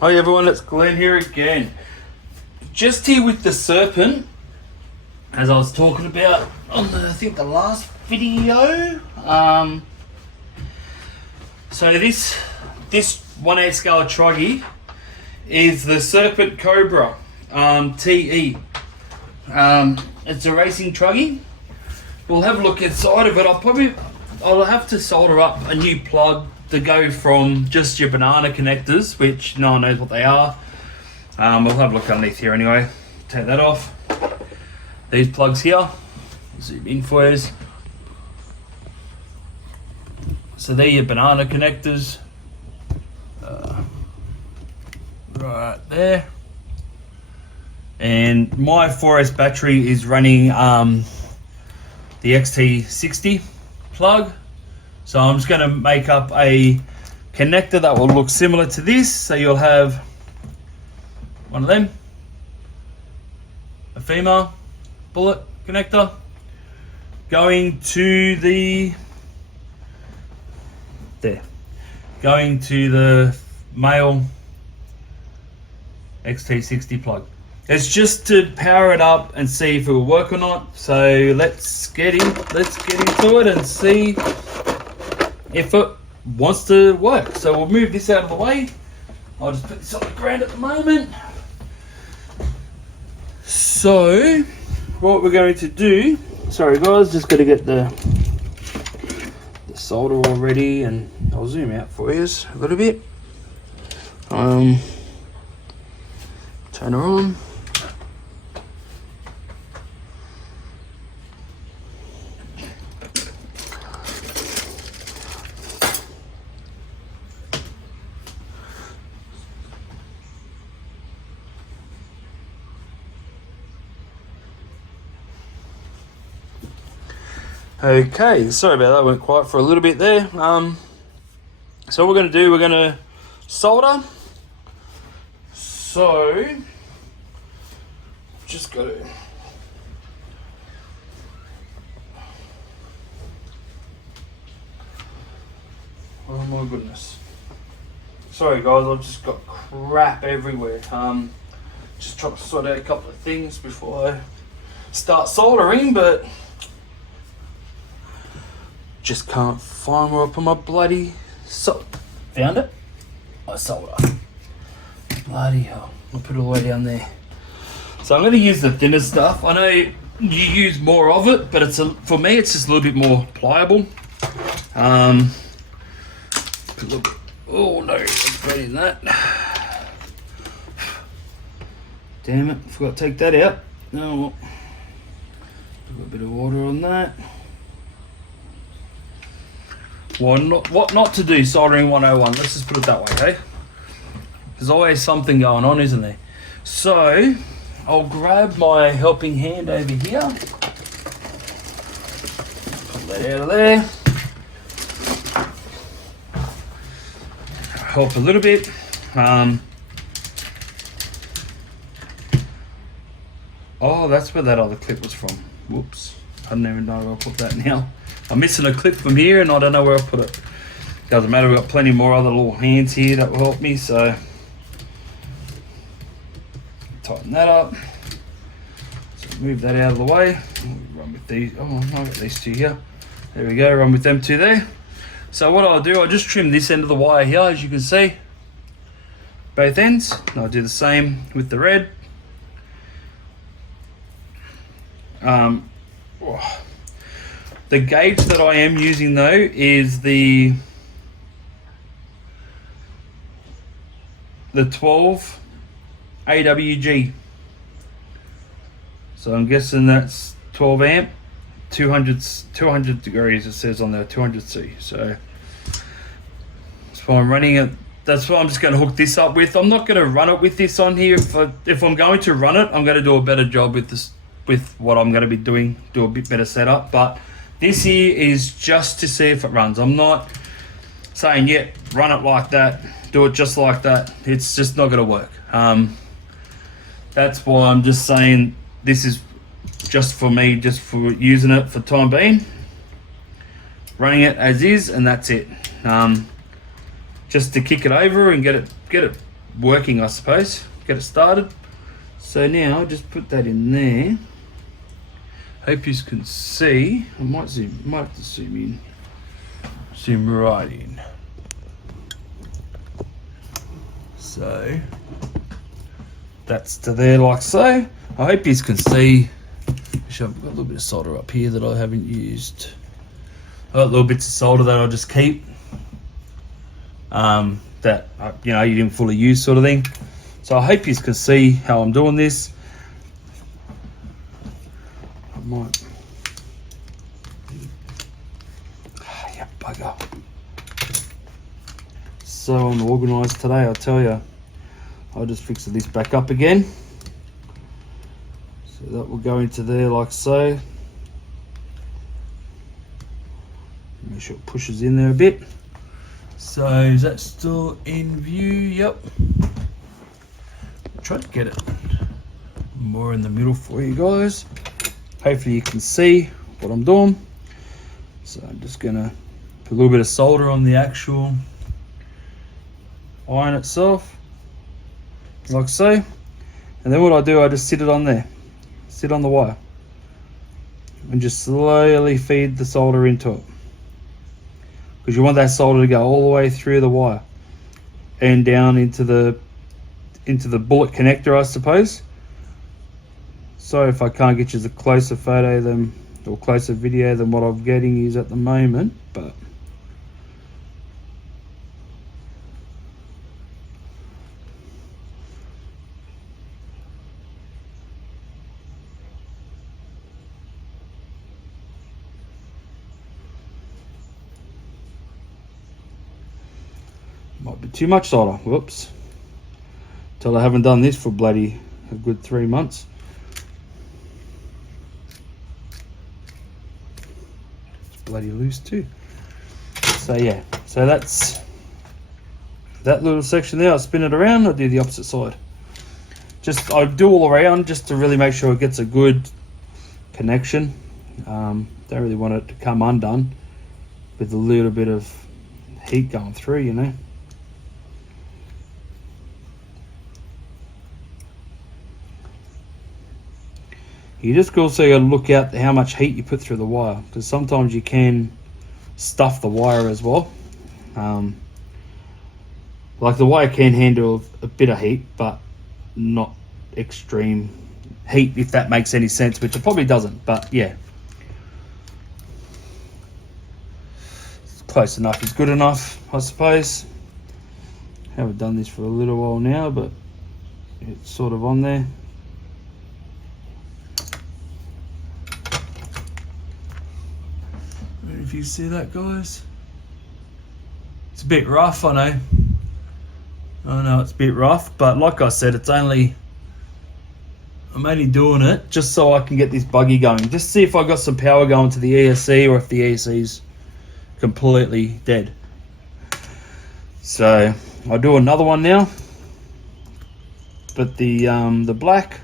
Hi everyone, it's Glenn here again. Just here with the Serpent, as I was talking about on I think the last video. So this 1/8 scale Truggy is the Serpent Cobra TE. It's a racing Truggy. We'll have a look inside of it. I'll have to solder up a new plug to go from just your banana connectors, which no one knows what they are. We'll have a look underneath here anyway. Take that off. These plugs here, zoom in for you. So they're your banana connectors. Right there. And my 4S battery is running the XT60 plug. So I'm just going to make up a connector that will look similar to this. So you'll have one of them, a female bullet connector, going to the male XT60 plug. It's just to power it up and see if it will work or not. So let's get into it and see if it wants to work. So we'll move this out of the way. I'll just put this on the ground at the moment. So what we're going to do, sorry guys, just got to get the solder all ready, and I'll zoom out for you a little bit. Turn her on. Okay, sorry about that, went quiet for a little bit there. So what we're going to do, we're going to solder. So, just got to... Oh my goodness. Sorry guys, I've just got crap everywhere. Just trying to sort out a couple of things before I start soldering, but just can't find where I put my bloody found it. I solder. Bloody hell! I'll put it all the way down there. So I'm going to use the thinner stuff. I know you use more of it, but for me it's just a little bit more pliable. Put a little bit. Oh no, let's put in that. Damn it! Forgot to take that out. No. Put a bit of water on that. What not to do, soldering 101. Let's just put it that way, okay? There's always something going on, isn't there? So, I'll grab my helping hand over here. Pull that out of there. Help a little bit. Oh, that's where that other clip was from. Whoops. I don't even know where I put that now. I'm missing a clip from here and I don't know where I put it. Doesn't matter, we've got plenty more other little hands here that will help me, so tighten that up. So move that out of the way. Run with these. Oh, I've got these two here. There we go, run with them two there. So what I'll do, I'll just trim this end of the wire here, as you can see. Both ends. And I'll do the same with the red. The gauge that I am using though is the 12 AWG. So I'm guessing that's 12 amp, 200 degrees it says on there, 200C. So that's why I'm running it. That's why I'm just going to hook this up with. I'm not going to run it with this on here. If I'm going to run it, I'm going to do a better job with this, with what I'm going to be doing, do a bit better setup. But this here is just to see if it runs. I'm not saying, yeah, run it like that, do it just like that. It's just not going to work. That's why I'm just saying this is just for me, just for using it for time being. Running it as is, and that's it. Just to kick it over and get it working, I suppose. Get it started. So now just put that in there. Hope you can see. I might have to zoom in. Zoom right in. So that's to there like so. I hope you can see. Actually, I've got a little bit of solder up here that I haven't used. I've got little bits of solder that I'll just keep. That you know, you didn't fully use, sort of thing. So I hope you can see how I'm doing this. I might. Yeah, bugger. So unorganised today, I tell you. I'll just fix this back up again. So that will go into there like so. Make sure it pushes in there a bit. So is that still in view? Yep. I'll try to get it more in the middle for you guys. Hopefully you can see what I'm doing. So I'm just gonna put a little bit of solder on the actual iron itself, like so. And then what I do, I just sit it on there, sit on the wire, and just slowly feed the solder into it. Because you want that solder to go all the way through the wire and down into the bullet connector, I suppose. Sorry if I can't get you a closer photo than, or closer video than what I'm getting is at the moment, but might be too much solder. Whoops. Till I haven't done this for bloody a good 3 months. It's bloody loose too. So yeah, so that's that little section there. I spin it around, I do the opposite side. Just I do all around just to really make sure it gets a good connection. Don't really want it to come undone with a little bit of heat going through, you know. You just also got to look out how much heat you put through the wire, because sometimes you can stuff the wire as well. Like the wire can handle a bit of heat, but not extreme heat, if that makes any sense, which it probably doesn't, but yeah. Close enough is good enough, I suppose. Haven't done this for a little while now, but it's sort of on there. If you see that, guys, it's a bit rough, I know. I know it's a bit rough, but like I said, I'm only doing it just so I can get this buggy going. Just see if I got some power going to the ESC, or if the ESC's completely dead. So I'll do another one now, but the black.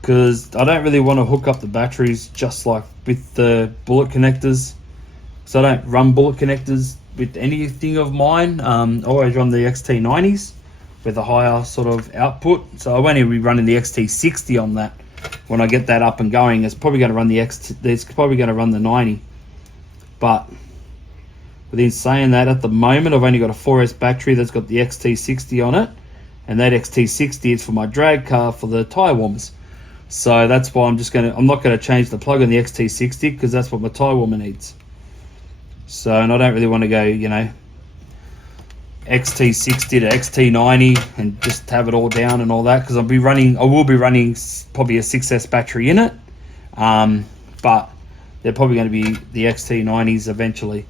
Because I don't really want to hook up the batteries just like with the bullet connectors. So I don't run bullet connectors with anything of mine. I always run the XT90s with a higher sort of output. So I won't even be running the XT60 on that. When I get that up and going, it's probably going to run it's probably going to run the 90. But within saying that, at the moment I've only got a 4S battery that's got the XT60 on it, and that XT60 is for my drag car for the tire warmers. So that's why I'm not going to change the plug on the XT60, because that's what my tire warmer needs. So, and I don't really want to go, you know, XT60 to XT90 and just have it all down and all that, because I will be running probably a 6S battery in it, but they're probably going to be the XT90s eventually.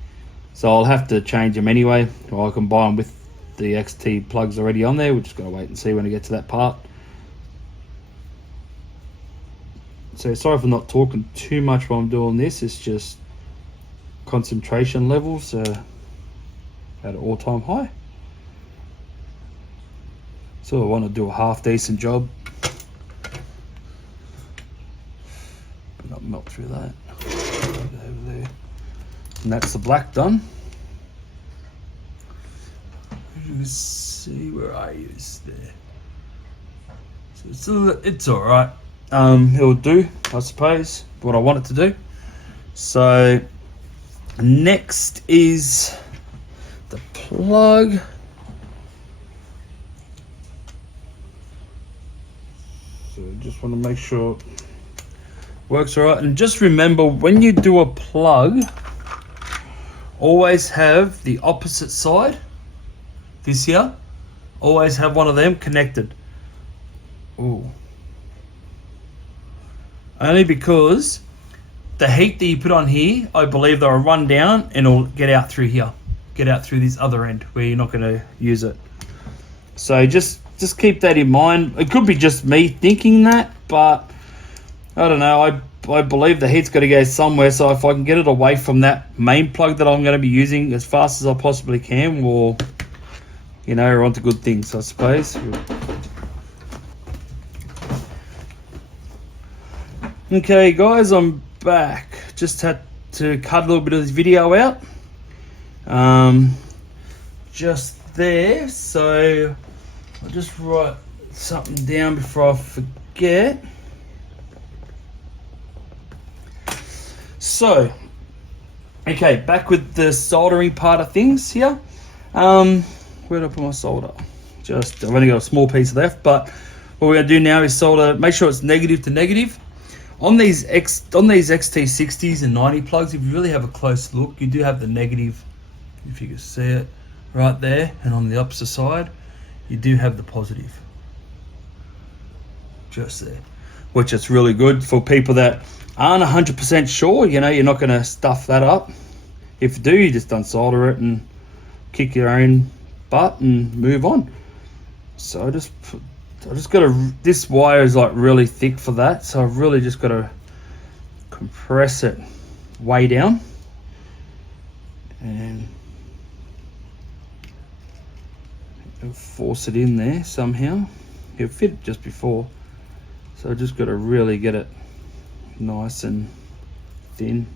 So I'll have to change them anyway, or I can buy them with the XT plugs already on there. We're just going to wait and see when I get to that part. So sorry for not talking too much while I'm doing this. It's just concentration levels at an all-time high. So I want to do a half decent job. But not melt through that. Over there. And that's the black done. Let me see, where are you? It's there. So it's all right. It'll do, I suppose, what I want it to do. So next is the plug. So just want to make sure it works all right. And just remember, when you do a plug, always have the opposite side, this here, always have one of them connected. Ooh. Only because the heat that you put on here, I believe they'll run down and it'll get out through here, get out through this other end where you're not going to use it. So just keep that in mind. It could be just me thinking that, but I don't know. I believe the heat's got to go somewhere. So if I can get it away from that main plug that I'm going to be using as fast as I possibly can, well, you know, we're on to good things, I suppose. Okay, guys, I'm back. Just had to cut a little bit of this video out. Just there. So I'll just write something down before I forget. So, okay, back with the soldering part of things here. Where did I put my solder? I've only got a small piece left, but what we're going to do now is solder, make sure it's negative to negative. On these XT60s and 90 plugs, if you really have a close look, you do have the negative, if you can see it, right there, and on the opposite side, you do have the positive. Just there. Which is really good for people that aren't 100% sure, you know, you're not going to stuff that up. If you do, you just unsolder it and kick your own butt and move on. So I just got to, this wire is like really thick for that, so I've really just got to compress it way down and force it in there somehow. It fit just before, so I just got to really get it nice and thin.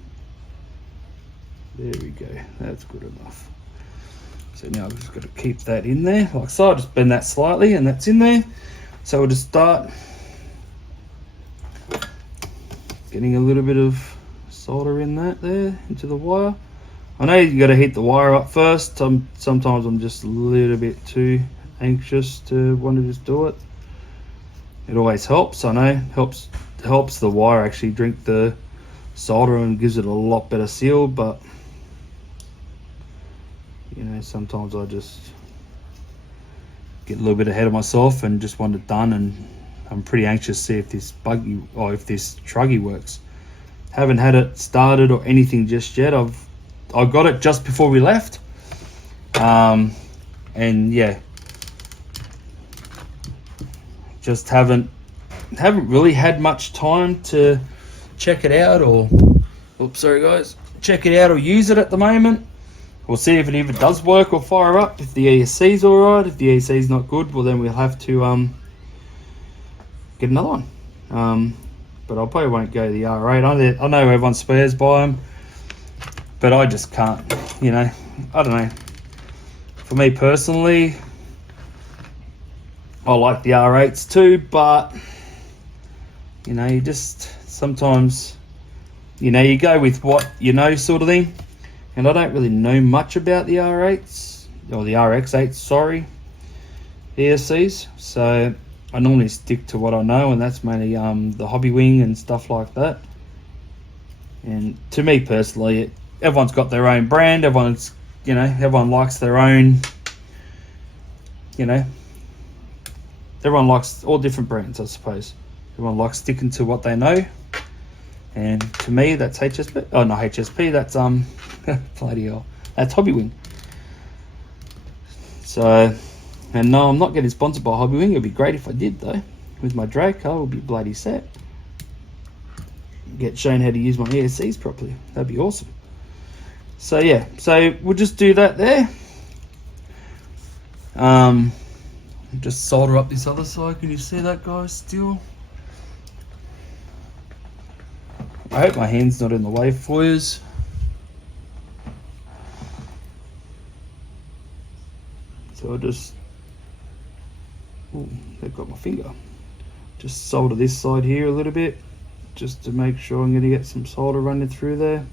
There we go, that's good enough. So now I've just got to keep that in there like so. I'll just bend that slightly and that's in there. So we'll just start getting a little bit of solder in that there into the wire. I know you got to heat the wire up first. Sometimes I'm just a little bit too anxious to want to just do it. It always helps, I know, helps the wire actually drink the solder and gives it a lot better seal, but you know, sometimes I just get a little bit ahead of myself and just want it done, and I'm pretty anxious to see if this buggy or if this truggy works. Haven't had it started or anything just yet. I got it just before we left, and yeah, just haven't really had much time to check it out or check it out or use it at the moment. We'll see if it even does work or fire up, if the ESC is alright. If the ESC is not good, well then we'll have to get another one. But I probably won't go the R8. I know everyone swears by them, but I just can't, you know. I don't know. For me personally, I like the R8s too, but you know, you just sometimes, you know, you go with what you know, sort of thing. And I don't really know much about the R8s, or the RX8s, sorry, ESCs. So I normally stick to what I know, and that's mainly the hobby wing and stuff like that. And to me personally, everyone's got their own brand. Everyone's, you know, everyone likes their own, you know, everyone likes all different brands, I suppose. Everyone likes sticking to what they know. And to me, that's HSP. Oh, not HSP. That's bloody hell. That's Hobby Wing. So, and no, I'm not getting sponsored by Hobby Wing. It'd be great if I did, though. With my drag car, I would be bloody set. Get shown how to use my ESCs properly. That'd be awesome. So yeah, so we'll just do that there. Just solder up this other side. Can you see that, guys? Still. I hope my hand's not in the way for yous. So I just, oh, they've got my finger. Just solder this side here a little bit, just to make sure I'm going to get some solder running through there.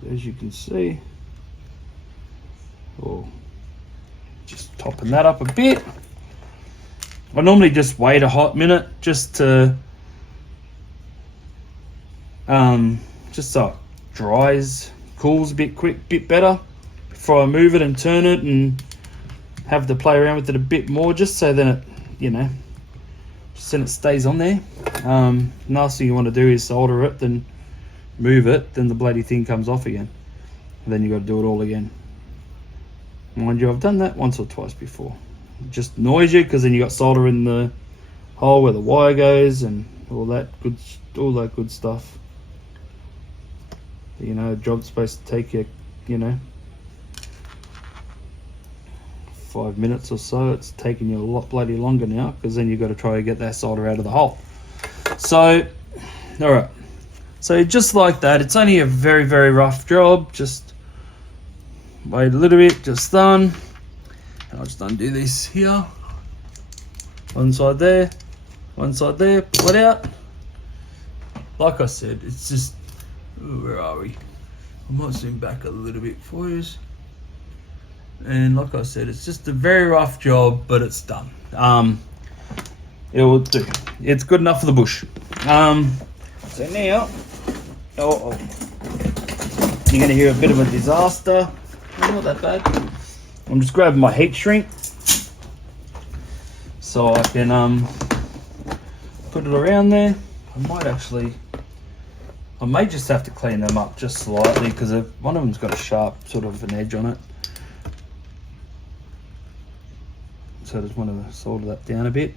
So as you can see, oh, just topping that up a bit. I normally just wait a hot minute just to just so it dries, cools a bit better before I move it and turn it and have to play around with it a bit more, just so then it, you know, just then it stays on there. Last thing you want to do is solder it, then move it, then the bloody thing comes off again, and then you got to do it all again. Mind you, I've done that once or twice before. It just annoys you because then you got solder in the hole where the wire goes and all that good stuff. You know, a job's supposed to take you, you know, 5 minutes or so. It's taking you a lot bloody longer now because then you've got to try to get that solder out of the hole. So, all right. So just like that, it's only a very, very rough job. Just wait a little bit, just done. And I'll just undo this here. One side there, pull it out. Like I said, it's just, where are we? I might zoom back a little bit for you. And like I said, it's just a very rough job, but it's done. It will do. It's good enough for the bush. So now, you're gonna hear a bit of a disaster. Not that bad. I'm just grabbing my heat shrink so I can put it around there. I may just have to clean them up just slightly because one of them's got a sharp sort of an edge on it. So I just want to solder that down a bit.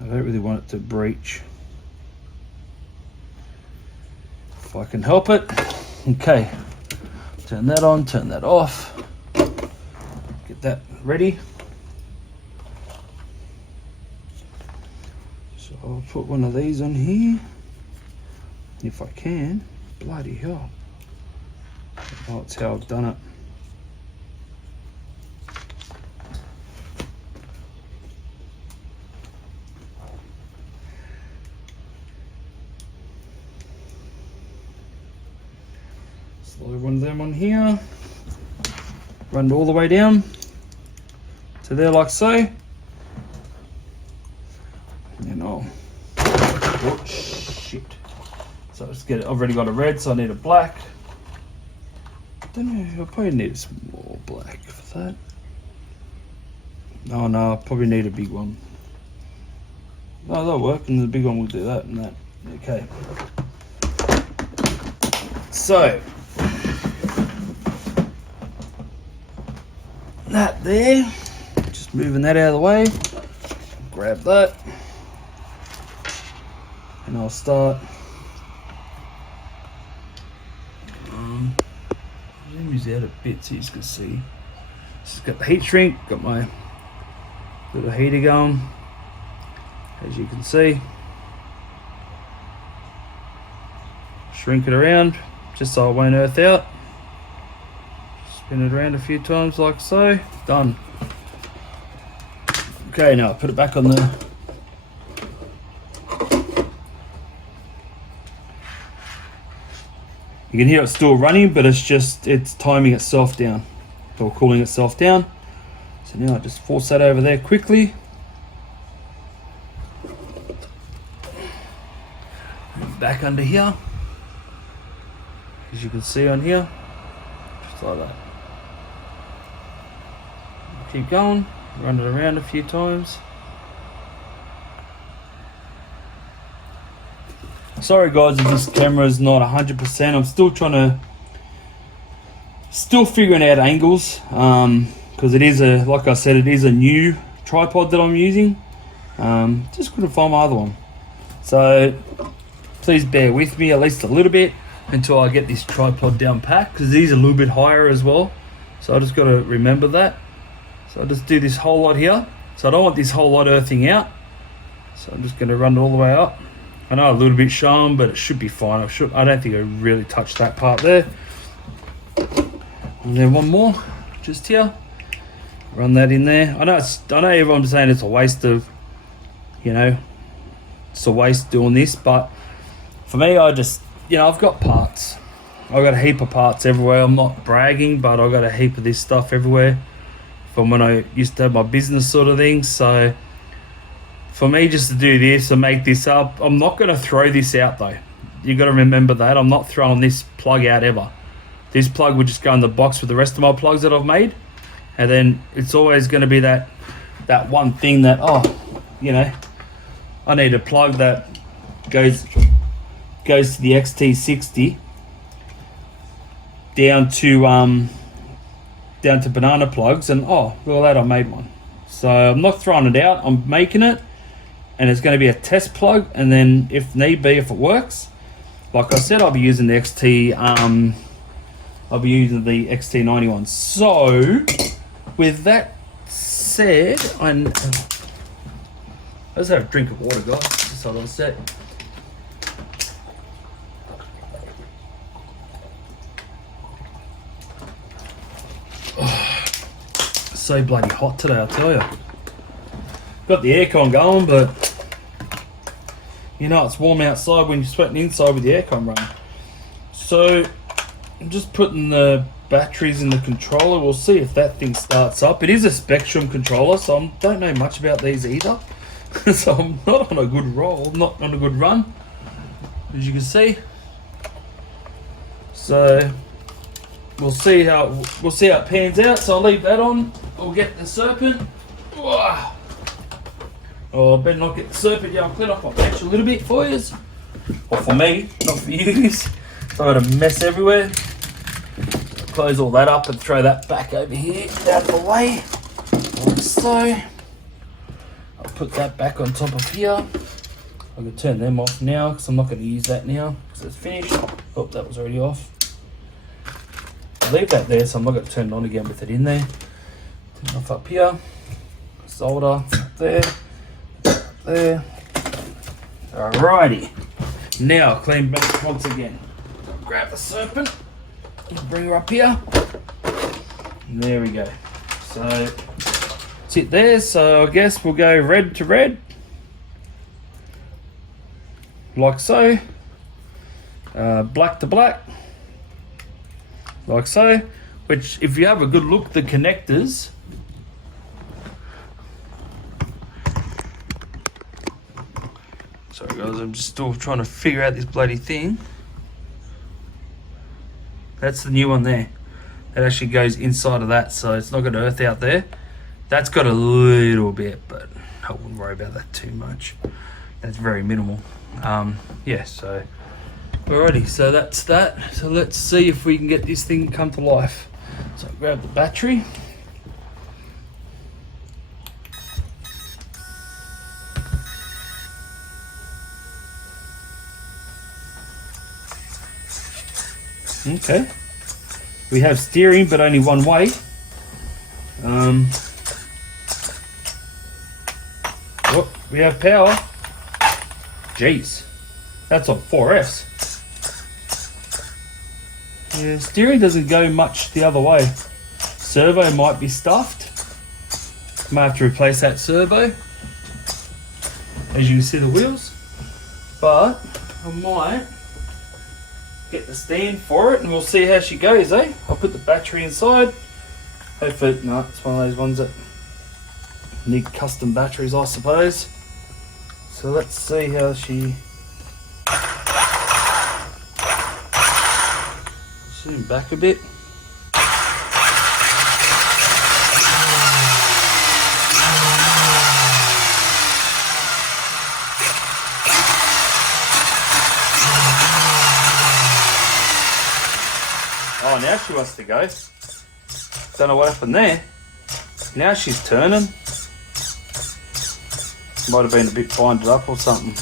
I don't really want it to breach. If I can help it. Okay, turn that on, turn that off. Get that ready. So I'll put one of these on here, if I can. Bloody hell. Oh, that's how I've done it. Slide one of them on here. Run it all the way down to there like so. And I'll, oh shit. So let's get it. I've already got a red, so I need a black. Don't know, I probably need some more black for that. Oh no, I probably need a big one. No, that'll work, and the big one will do that and that. Okay. So, that there. Just moving that out of the way. Grab that. And I'll start. Zoom these out a bit so you can see. Just got the heat shrink, got my little heater going, as you can see. Shrink it around just so it won't earth out. Spin it around a few times like so. Done. Okay, now I'll put it back on the you can hear it's still running, but it's timing itself down or cooling itself down. So now I just force that over there quickly. Back under here, as you can see on here, just like that. Keep going, run it around a few times. Sorry guys if this camera is not 100%. I'm still figuring out angles, because it is like I said, it is a new tripod that I'm using. Just couldn't find my other one. So please bear with me at least a little bit. until I get this tripod down pat, because these are a little bit higher as well. So I just got to remember that. So I just do this whole lot here. So I don't want this whole lot earthing out. So I'm just going to run it all the way up. I know a little bit shown, but it should be fine. I don't think I really touched that part there. And then one more, just here. Run that in there. I know everyone's saying it's a waste of, it's a waste doing this, but for me, I just, I've got parts. I've got a heap of parts everywhere. I'm not bragging, but I've got a heap of this stuff everywhere from when I used to have my business sort of thing. So for me just to do this and make this up, I'm not going to throw this out though. You got to remember that. I'm not throwing this plug out ever. This plug would just go in the box with the rest of my plugs that I've made. And then it's always going to be that one thing that, I need a plug that goes to the XT60 down to banana plugs, and look at that, I made one. So I'm not throwing it out, I'm making it, and it's going to be a test plug, and then if need be, if it works, like I said, I'll be using the XT91. So with that said, let's have a drink of water, guys. Just hold on a sec. So bloody hot today, I'll tell you. Got the aircon going, but it's warm outside when you're sweating inside with the aircon running. So I'm just putting the batteries in the controller. We'll see if that thing starts up. It is a Spectrum controller, so I don't know much about these either. So I'm not on a good roll, not on a good run, as you can see. So we'll see how it pans out. So I'll leave that on. We'll get the Serpent. Oh, I better not get the Serpent. Yeah, I'll clean off my bench a little bit for you. Or for me, not for you. So I've got a mess everywhere. Close all that up and throw that back over here, out of the way, like so. I'll put that back on top of here. I can turn them off now because I'm not going to use that now because it's finished. Oh, that was already off. I'll leave that there, so I'm not going to turn it on again with it in there. Turn it off up here. Solder there. There. Alrighty. Now clean back once again. Grab the Serpent. Bring her up here. And there we go. So sit there. So I guess we'll go red to red, like so. Black to black, like so. Which, if you have a good look, the connectors. Sorry guys, I'm just still trying to figure out this bloody thing. That's the new one there. That actually goes inside of that, so it's not going to earth out there. That's got a little bit, but I wouldn't worry about that too much. That's very minimal. Yeah, so alrighty, so that's that. So let's see if we can get this thing come to life. So grab the battery. Okay, we have steering, but only one way. Oh, we have power. Jeez, that's on 4S. Yeah, steering doesn't go much the other way. Servo might be stuffed. Might have to replace that servo. As you can see the wheels, but I might get the stand for it and we'll see how she goes, eh? I'll put the battery inside. Hopefully, no, it's one of those ones that need custom batteries, I suppose. So let's see how she... Zoom back a bit. Oh, now she wants to go. Don't know what happened there. Now she's turning. Might have been a bit binded up or something.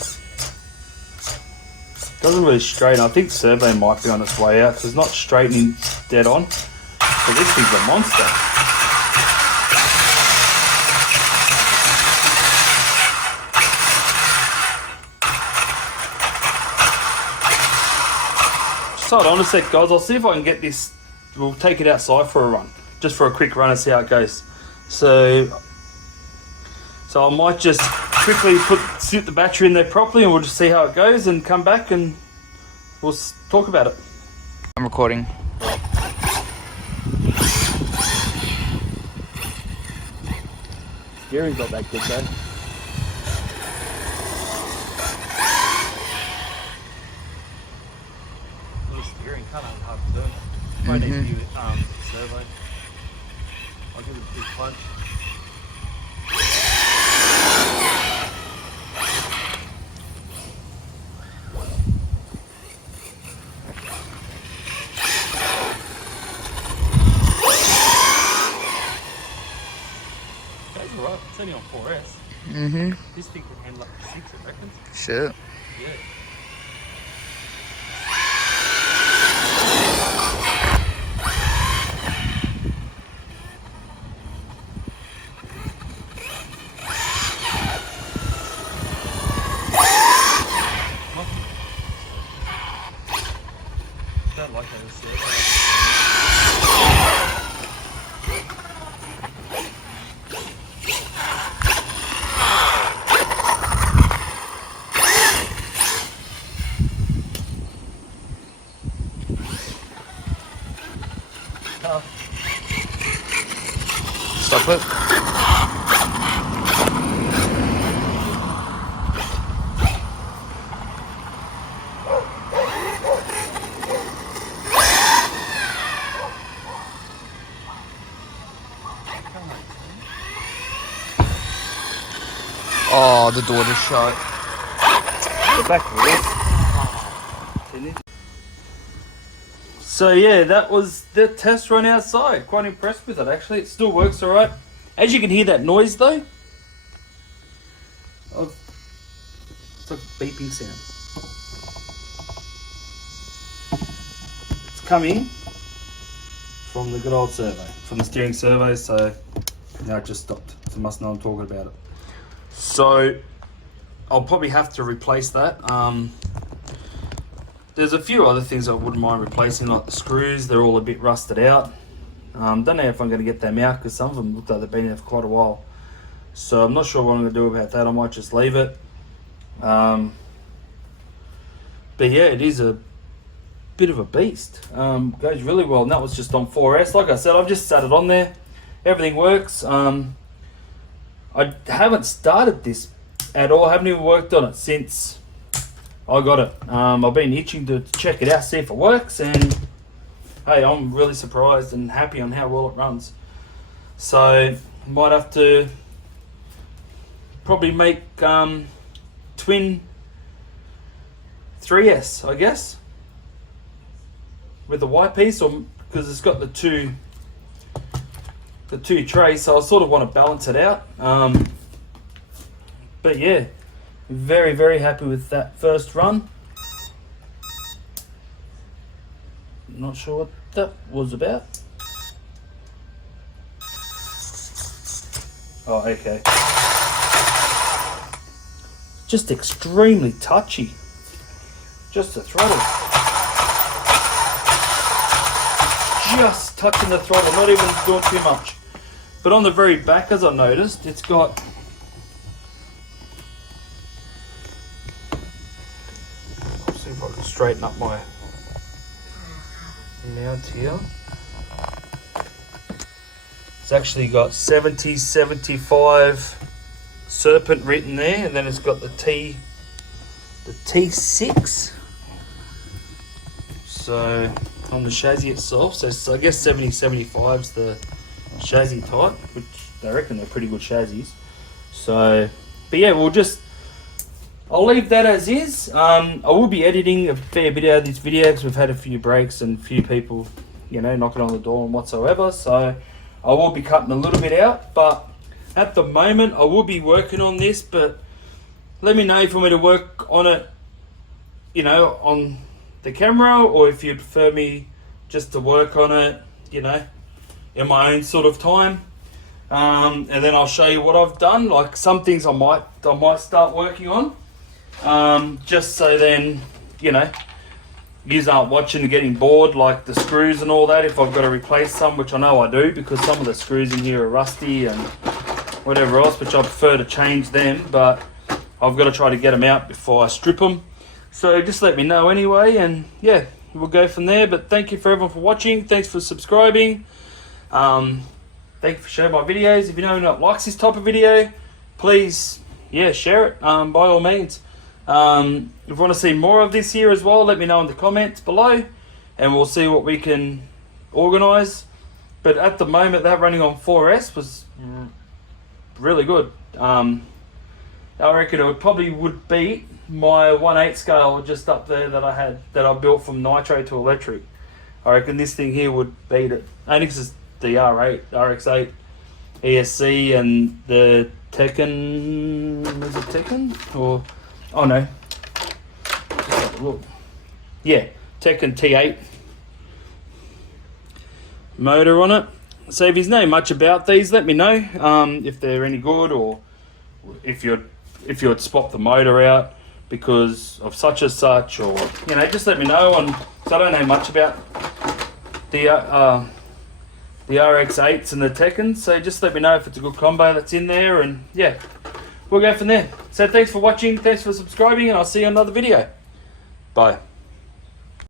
Doesn't really straighten. I think survey might be on its way out because it's not straightening dead on. So this thing's a monster. Just hold on a sec, guys. I'll see if I can get this. We'll take it outside for a run, just for a quick run and see how it goes. So I might just quickly sit the battery in there properly, and we'll just see how it goes, and come back and we'll talk about it. I'm recording. Steering's not that good though. Little steering, kind of hard to do. Might need to be servo. I'll give it a big punch. That's alright, it's only on 4S. This thing can handle up to 6, I reckon. Shit. Yeah. Don't like that as Stop it. Oh, the door just shut. the back wheel. So yeah, that was the test run outside. Quite impressed with it actually. It still works alright. As you can hear that noise though. It's like a beeping sound. It's coming from the good old servo, from the steering servo, so now it just stopped. So must know I'm talking about it. So I'll probably have to replace that. There's a few other things I wouldn't mind replacing, like the screws. They're all a bit rusted out. Don't know if I'm going to get them out because some of them look like they've been there for quite a while. So I'm not sure what I'm going to do about that. I might just leave it. But yeah, it is a bit of a beast. Goes really well, and that was just on 4S. Like I said, I've just sat it on there. Everything works. I haven't started this at all. I haven't even worked on it since I got it. I've been itching to check it out, see if it works, and hey, I'm really surprised and happy on how well it runs. So might have to probably make twin 3S, I guess, with the white piece, or because it's got the two trays, so I sort of want to balance it out. But yeah, very, very happy with that first run. Not sure what that was about. Oh, okay. Just extremely touchy. Just the throttle. Just touching the throttle, not even doing too much. But on the very back, as I noticed, it's got see if I can straighten up my mount here. It's actually got 70, 75 Serpent written there, and then it's got the T6. So on the chassis itself, so I guess 70, 75 is the chassis type, which they reckon they're pretty good chassis. So, but yeah, I'll leave that as is. I will be editing a fair bit out of this video because we've had a few breaks and a few people, knocking on the door and whatsoever. So I will be cutting a little bit out, but at the moment I will be working on this. But let me know if you want me to work on it you know, on the camera, or if you prefer me just to work on it, you know, in my own sort of time. And then I'll show you what I've done. Like some things I might start working on, just so then, you know, you aren't watching and getting bored, like the screws and all that, if I've got to replace some, which I know I do, because some of the screws in here are rusty and whatever else, which I prefer to change them, but I've got to try to get them out before I strip them. So just let me know anyway, and yeah, we'll go from there. But thank you for everyone for watching. Thanks for subscribing. Thank you for sharing my videos. If you know anyone that likes this type of video, please, yeah, share it by all means. If you want to see more of this here as well, let me know in the comments below, and we'll see what we can organise. But at the moment, that running on 4S was really good. I reckon it probably would beat my 1/8 scale just up there that I built from nitro to electric. I reckon this thing here would beat it. Only because it's the R8, RX8, ESC, and the Tekken. Is it Tekken? Or oh no. Just have a look. Yeah, Tekken T8 motor on it. So if you know much about these, let me know if they're any good, or if you'd swap the motor out because of such and such, or you know, just let me know. So I don't know much about the RX8s and the Tekkens, so just let me know if it's a good combo that's in there, and yeah, we'll go from there. So thanks for watching, thanks for subscribing, and I'll see you in another video. Bye.